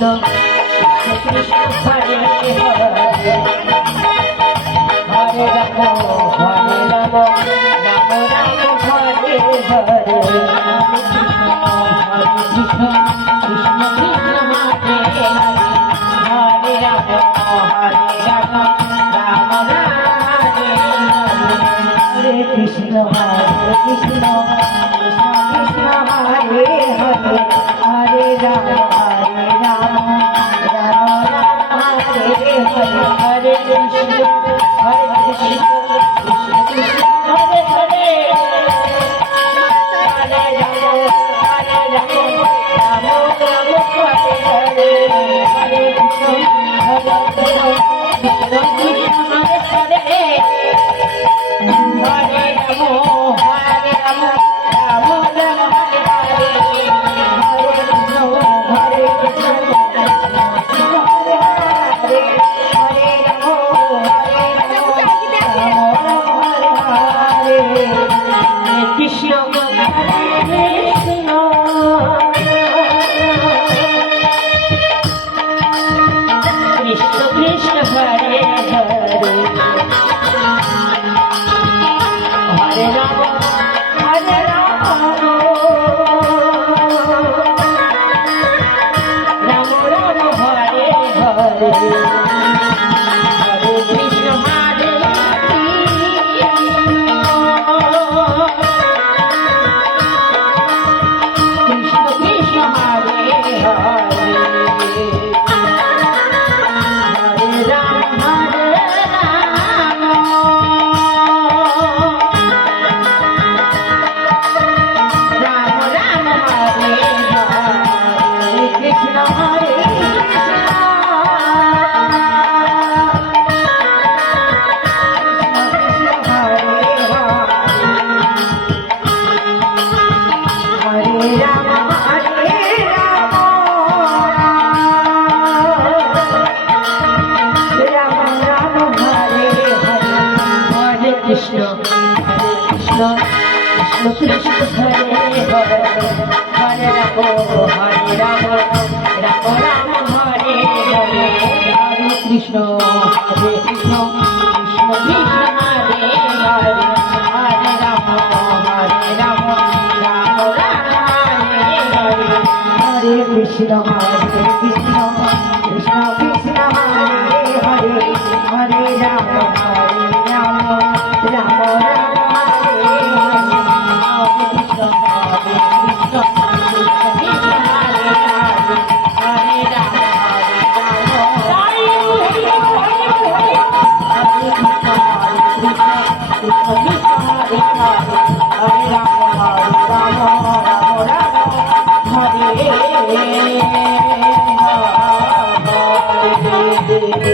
Krishna Krishna Hare Hare Hare Ram Hare Ram Ram Ram Hare Hare Hare Krishna Krishna Krishna Hare Hare Ram Hare Ram Ram Ram Hare Krishna Krishna Krishna Hare Hare Hare Ram Ram Ram Hare Hare Hare Krishna Krishna Krishna Hare Hare Hare Ram Ram Ram Hare Hare Hare Krishna Krishna Krishna Hare Hare Hare Ram Hare Ram Ram Ram Hare Hare Hare Krishna Hare Hare Hare Ram Hare Ram Krishna Krishna Krishna Hare Hare Hare Ram Hare Ram Ram Ram Hare Hare Hare Krishna Hare Krishna Krishna Hare Hare Hare Ram Ram Ram Hare Hare Krishna Hare Krishna Krishna Krishna Krishna Hare Hare Hare Ram Hare Ram Ram Ram Hare Hare Hare Krishna Krishna Krishna Hare Hare Hare Ram Hare Ram Ram Ram Hare Hare Hare Krishna Krishna Krishna Krishna Hare Hare Hare Ram Hare Ram Ram Ram Hare Hare Hare Krishna Krishna Krishna Hare Hare Hare Ram Hare Ram Hare Krishna Krishna Krishna Hare Hare Hare Ram Ram Ram Hare Hare